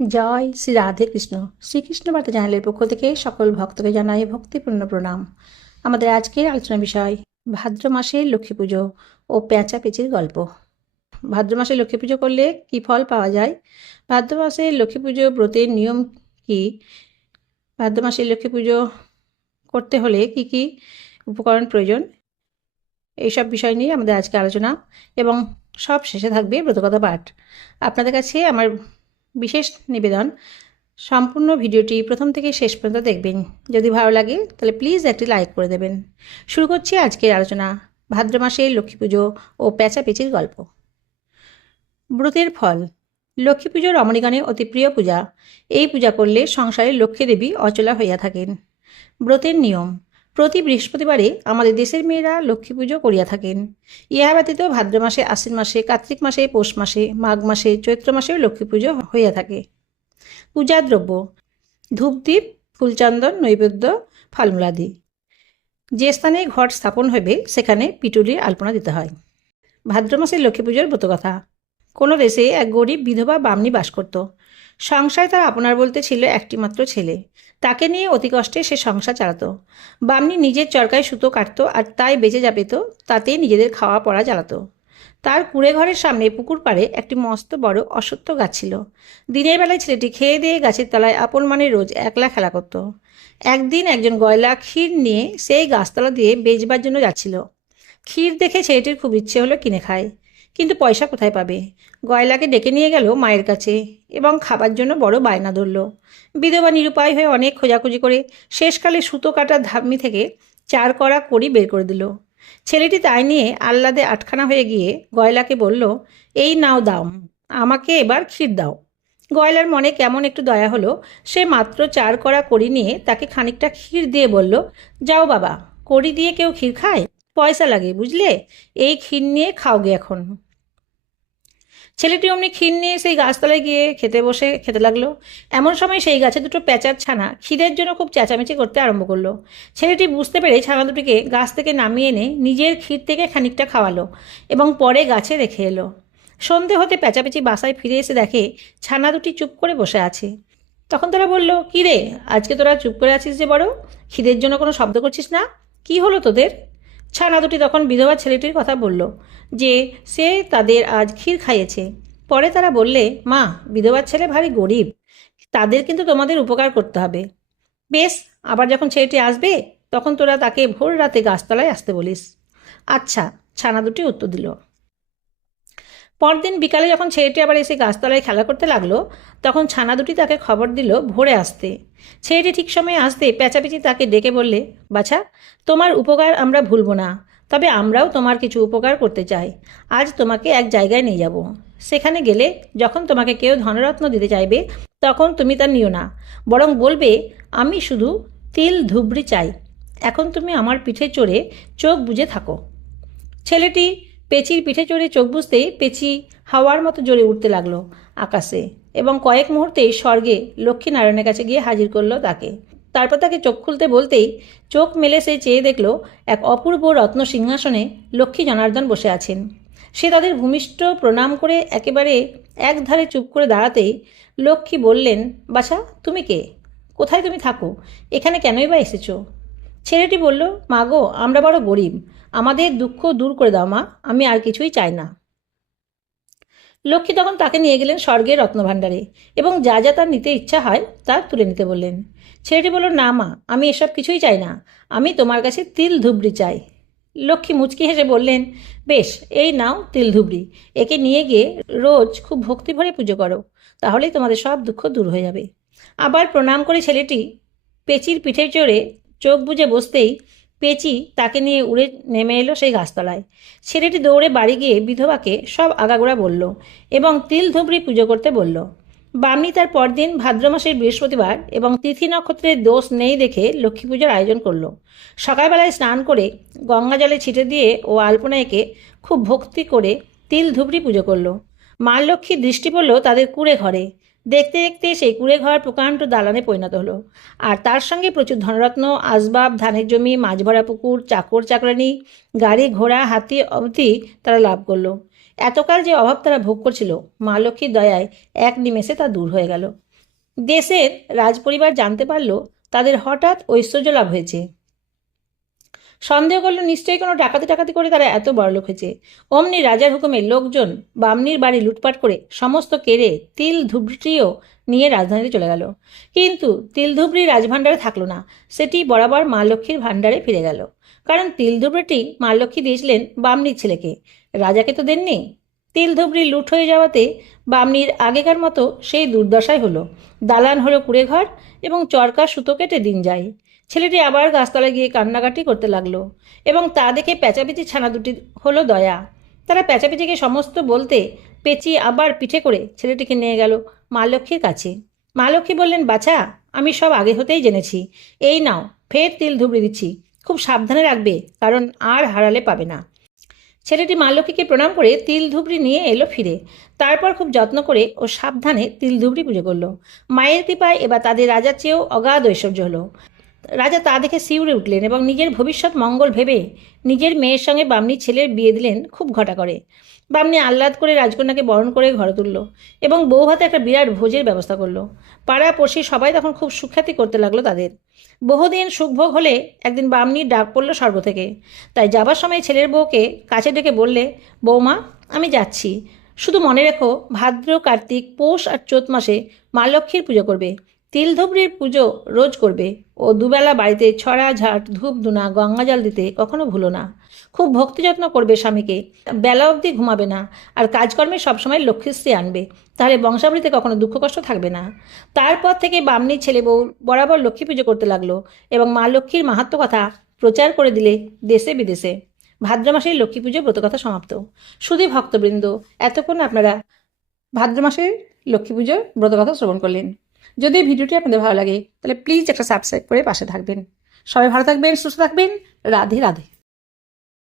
জয় শ্রী রাধে কৃষ্ণ। শ্রীকৃষ্ণ বার্তা চ্যানেলের পক্ষ থেকে সকল ভক্তকে জানাই ভক্তিপূর্ণ প্রণাম। আমাদের আজকের আলোচনা বিষয় ভাদ্র মাসে লক্ষ্মী পুজো ও পেঁচা পেঁচির গল্প। ভাদ্র মাসে লক্ষ্মী পুজো করলে কী ফল পাওয়া যায়? ভাদ্র মাসে লক্ষ্মী পুজো ব্রতের নিয়ম কী? ভাদ্র মাসে লক্ষ্মী পুজো করতে হলে কি কি উপকরণ প্রয়োজন? এইসব বিষয় নিয়ে আমাদের আজকে আলোচনা, এবং সব শেষে থাকবে ব্রতকথা পাঠ। আপনাদের কাছে আমার বিশেষ নিবেদন, সম্পূর্ণ ভিডিওটি প্রথম থেকে শেষ পর্যন্ত দেখবেন। যদি ভালো লাগে তাহলে প্লিজ একটি লাইক করে দেবেন। শুরু করছি আজকের আলোচনা, ভাদ্র মাসে লক্ষ্মী পুজো ও পেঁচা পেঁচির গল্প। ব্রতের ফল। লক্ষ্মী পুজো রমণীগণের অতি প্রিয় পূজা। এই পূজা করলে সংসারে লক্ষ্মী দেবী অচলা হইয়া থাকেন। ব্রতের নিয়ম। প্রতি বৃহস্পতিবারে আমাদের দেশের মেয়েরা লক্ষ্মী পুজো করিয়া থাকেন। ইহা ব্যতীত ভাদ্র মাসে, আশ্বিন মাসে, কার্তিক মাসে, পৌষ মাসে, মাঘ মাসে, চৈত্র মাসেও লক্ষ্মী পুজো হইয়া থাকে। পূজার দ্রব্য: ধূপদীপ, ফুলচন্দন, নৈবেদ্য, ফলমূলাদি। যে স্থানে ঘট স্থাপন হইবে সেখানে পিটুলির আলপনা দিতে হয়। ভাদ্র মাসের লক্ষ্মী পুজোর ব্রতকথা। কোনো দেশে এক গরিব বিধবা বামনী বাস করত। সংসারে তার আপনার বলতে ছিল একটি মাত্র ছেলে। তাকে নিয়ে অতি কষ্টে সে সংসার চালাতো। বামনী নিজের চরকায় সুতো কাটতো, আর তাই বেঁচে যা পেত তাতেই নিজেদের খাওয়া পড়া চালাতো। তার কুঁড়ে ঘরের সামনে পুকুর পাড়ে একটি মস্ত বড় অশ্বত্থ গাছ ছিল। দিনের বেলায় ছেলেটি খেয়ে দিয়ে গাছের তলায় আপন মানে রোজ একলা খেলা করত। একদিন একজন গয়লা ক্ষীর নিয়ে সেই গাছতলা দিয়ে বেচবার জন্য যাচ্ছিল। ক্ষীর দেখে ছেলেটির খুব ইচ্ছে হলো কিনে খায়, কিন্তু পয়সা কোথায় পাবে? গয়লাকে ডেকে নিয়ে গেল মায়ের কাছে এবং খাবার জন্য বড় বায়না ধরল। বিধবা নিরুপায় হয়ে অনেক খোঁজাখুঁজি করে শেষকালে সুতো কাটার ধাম্মি থেকে 4 কড়া কড়ি বের করে দিল। ছেলেটি তাই নিয়ে আহ্লাদে আটখানা হয়ে গিয়ে গয়লাকে বলল, এই নাও দাম, আমাকে এবার ক্ষীর দাও। গয়লার মনে কেমন একটু দয়া হলো। সে মাত্র 4 কড়া কড়ি নিয়ে তাকে খানিকটা ক্ষীর দিয়ে বলল, যাও বাবা, কড়ি দিয়ে কেউ ক্ষীর খায়? পয়সা লাগে, বুঝলে? এই ক্ষীর নিয়ে খাওগে এখন। ছেলেটি অমনি ক্ষীর নিয়ে সেই গাছতলায় গিয়ে খেতে লাগলো। এমন সময় সেই গাছে দুটো পেঁচার ছানা খিদের জন্য খুব চেঁচামেচি করতে আরম্ভ করলো। ছেলেটি বুঝতে পেরে ছানা দুটিকে গাছ থেকে নামিয়ে এনে নিজের ক্ষীর থেকে খানিকটা খাওয়ালো এবং পরে গাছে রেখে এলো। সন্ধে হতে পেঁচাপেচি বাসায় ফিরে এসে দেখে ছানা দুটি চুপ করে বসে আছে। তখন তারা বলল, কী রে, আজকে তোরা চুপ করে আছিস যে? বড় খিদের জন্য কোনো শব্দ করছিস না? কি হলো তোদের? ছানা দুটি তখন বিধবা ছেলেটির কথা বলল যে সে তাদের আজ ক্ষীর খাইয়েছে। পরে তারা বললে, মা, বিধবার ছেলে ভারী গরিব, তাদের কিন্তু তোমাদের উপকার করতে হবে। বেশ, আবার যখন ছেলেটি আসবে তখন তোরা তাকে ভোর রাতে গাছতলায় আসতে বলিস। আচ্ছা, ছানা দুটি উত্তর দিল। পরদিন বিকালে যখন ছেলেটি আবার এসে গাছতলায় খেলা করতে লাগলো, তখন ছানা দুটি তাকে খবর দিল ভোরে আসতে। ছেলেটি ঠিক সময়ে আসতে পেঁচাপেচি তাকে ডেকে বললে, বাছা, তোমার উপকার আমরা ভুলব না, তবে আমরাও তোমার কিছু উপকার করতে চাই। আজ তোমাকে এক জায়গায় নিয়ে যাব। সেখানে গেলে যখন তোমাকে কেউ ধনরত্ন দিতে চাইবে তখন তুমি তা নিও না, বরং বলবে, আমি শুধু তিল ধুবড়ি চাই। এখন তুমি আমার পিঠে চড়ে চোখ বুজে থাকো। ছেলেটি পেঁচির পিঠে চড়ে চোখ বুঝতেই পেঁচি হাওয়ার মতো জ্বলে উঠতে লাগলো আকাশে, এবং কয়েক মুহূর্তেই স্বর্গে লক্ষ্মীনারায়ণের কাছে গিয়ে হাজির করলো তাকে। তারপর তাকে চোখ খুলতে বলতেই চোখ মেলে সে চেয়ে দেখল এক অপূর্ব রত্ন সিংহাসনে লক্ষ্মী জনার্দন বসে আছেন। সে তাদের ভূমিষ্ঠ প্রণাম করে একেবারে একধারে চুপ করে দাঁড়াতেই লক্ষ্মী বললেন, বাছা, তুমি কে? কোথায় তুমি থাকো? এখানে কেনই বা এসেছো? ছেলেটি বলল, মা গো, আমরা বড় গরিব, আমাদের দুঃখ দূর করে দাও মা, আমি আর কিছুই চাই না। লক্ষ্মী তখন তাকে নিয়ে গেলেন স্বর্গের রত্নভাণ্ডারে এবং যা যা তার নিতে ইচ্ছা হয় তা তুলে নিতে বললেন। ছেলেটি বলল, না মা, আমি এসব কিছুই চাই না, আমি তোমার কাছে তিল ধুবড়ি চাই। লক্ষ্মী মুচকি হেসে বললেন, বেশ, এই নাও তিল ধুবড়ি, একে নিয়ে গিয়ে রোজ খুব ভক্তি ভরে পুজো করো, তাহলেই তোমাদের সব দুঃখ দূর হয়ে যাবে। আবার প্রণাম করে ছেলেটি পেঁচির পিঠে চড়ে চোখ বুজে বসতেই পেঁচি তাকে নিয়ে উড়ে নেমে এলো সেই গাছতলায়। ছেলেটি দৌড়ে বাড়ি গিয়ে বিধবাকে সব আগাগোড়া বলল এবং তিল ধুবড়ি পুজো করতে বলল। বামনী তার পরদিন ভাদ্র মাসের বৃহস্পতিবার এবং তিথি নক্ষত্রের দোষ নেই দেখে লক্ষ্মী পুজোর আয়োজন করলো। সকালবেলায় স্নান করে গঙ্গা জলে ছিটে দিয়ে ও আলপনা এঁকে খুব ভক্তি করে তিল ধুবড়ি পুজো করলো। মা লক্ষ্মীর দৃষ্টি পড়ল তাদের কুঁড়ে ঘরে। দেখতে দেখতে সেই কুঁড়ে ঘর প্রকাণ্ড দালানে পরিণত হলো, আর তার সঙ্গে প্রচুর ধনরত্ন, আসবাব, ধানের জমি, মাছ ভরা পুকুর, চাকর চাকরানি, গাড়ি ঘোড়া, হাতি অবধি তারা লাভ করলো। এতকাল যে অভাব তারা ভোগ করছিল, মা লক্ষ্মীর দয়ায় এক নিমেষে তা দূর হয়ে গেল। দেশের রাজপরিবার জানতে পারল তাদের হঠাৎ ঐশ্বর্য লাভ হয়েছে। সন্দেহ করলো নিশ্চয়ই কোনো ডাকাতি টাকাতি করে তারা এত বড়লোক হয়েছে। অমনি রাজার হুকুমে লোকজন বামনির বাড়ি লুটপাট করে সমস্ত কেড়ে তিল ধুবড়িটিও নিয়ে রাজধানীতে চলে গেল। কিন্তু তিল ধুবড়ি রাজভাণ্ডারে থাকলো না, সেটি বরাবর মা লক্ষ্মীর ভাণ্ডারে ফিরে গেল। কারণ তিল ধুবড়িটি মা লক্ষ্মী দিয়েছিলেন বামনির ছেলেকে, রাজাকে তো দেননি। তিল ধুবড়ি লুট হয়ে যাওয়াতে বামনির আগেকার মতো সেই দুর্দশাই হলো। দালান হলো কুড়ে ঘর এবং চরকা সুতো কেটে দিন যায়। ছেলেটি আবার গাছতলায় গিয়ে কান্নাকাটি করতে লাগলো এবং তা দেখে প্যাঁচাপিচি ছানা দুটি হলো দয়া। তারা প্যাঁচাপিচিকে সমস্ত বলতে পেঁচি আবার পিঠে করে ছেলেটিকে নিয়ে গেল মা লক্ষ্মীর কাছে। মা লক্ষ্মী বললেন, বাছা, আমি সব আগে হতেই জেনেছি। এই নাও, ফের তিল ধুবড়ি দিচ্ছি, খুব সাবধানে রাখবে, কারণ আর হারালে পাবে না। ছেলেটি মা লক্ষ্মীকে প্রণাম করে তিল ধুবড়ি নিয়ে এলো ফিরে। তারপর খুব যত্ন করে ও সাবধানে তিল ধুবড়ি পুজো করলো। মায়ের কৃপায় এবার তাদের রাজার চেয়েও অগাধ ঐশ্বর্য হলো। রাজা তা দেখে শিউরে উঠলেন এবং নিজের ভবিষ্যৎ মঙ্গল ভেবে নিজের মেয়ের সঙ্গে বামনির ছেলের বিয়ে দিলেন খুব ঘটা করে। বামনি আহ্লাদ করে রাজকন্যাকে বরণ করে ঘরে তুলল এবং বউ হাতে একটা বিরাট ভোজের ব্যবস্থা করলো। পাড়া পড়শি সবাই তখন খুব সুখ্যাতি করতে লাগলো তাদের। বহুদিন সুখভোগ হলে একদিন বামনির ডাক পড়ল স্বর্গ থেকে। তাই যাবার সময় ছেলের বউকে কাছে ডেকে বললে, বৌমা, আমি যাচ্ছি, শুধু মনে রেখো ভাদ্র, কার্তিক, পৌষ আর চৈত মাসে মা লক্ষ্মীর পুজো করবে, তিল ধুবড়ির পুজো রোজ করবে ও দুবেলা বাড়িতে ছড়া, ঝাঁট, ধূপ ধুনা, গঙ্গাজল দিতে কখনো ভুলো না। খুব ভক্তি যত্ন করবে স্বামীকে, বেলা অবধি ঘুমাবে না, আর কাজকর্মে সবসময় লক্ষ্মীশ্রী আনবে, তাহলে বংশাবলিতে কখনো দুঃখ কষ্ট থাকবে না। তারপর থেকে বামনির ছেলে বউ বরাবর লক্ষ্মী পুজো করতে লাগলো এবং মা লক্ষ্মীর মাহাত্ম্য কথা প্রচার করে দিলে দেশে বিদেশে। ভাদ্র মাসের লক্ষ্মী পুজো ব্রতকথা সমাপ্ত। শুধু ভক্তবৃন্দ, এতক্ষণ আপনারা ভাদ্র মাসের লক্ষ্মী পুজোর ব্রতকথা শ্রবণ করলেন। যদি ভিডিওটি আপনাদের ভালো লাগে তাহলে প্লিজ একটা সাবস্ক্রাইব করে পাশে থাকবেন। সবাই ভালো থাকবেন, সুস্থ থাকবেন। রাধে রাধে।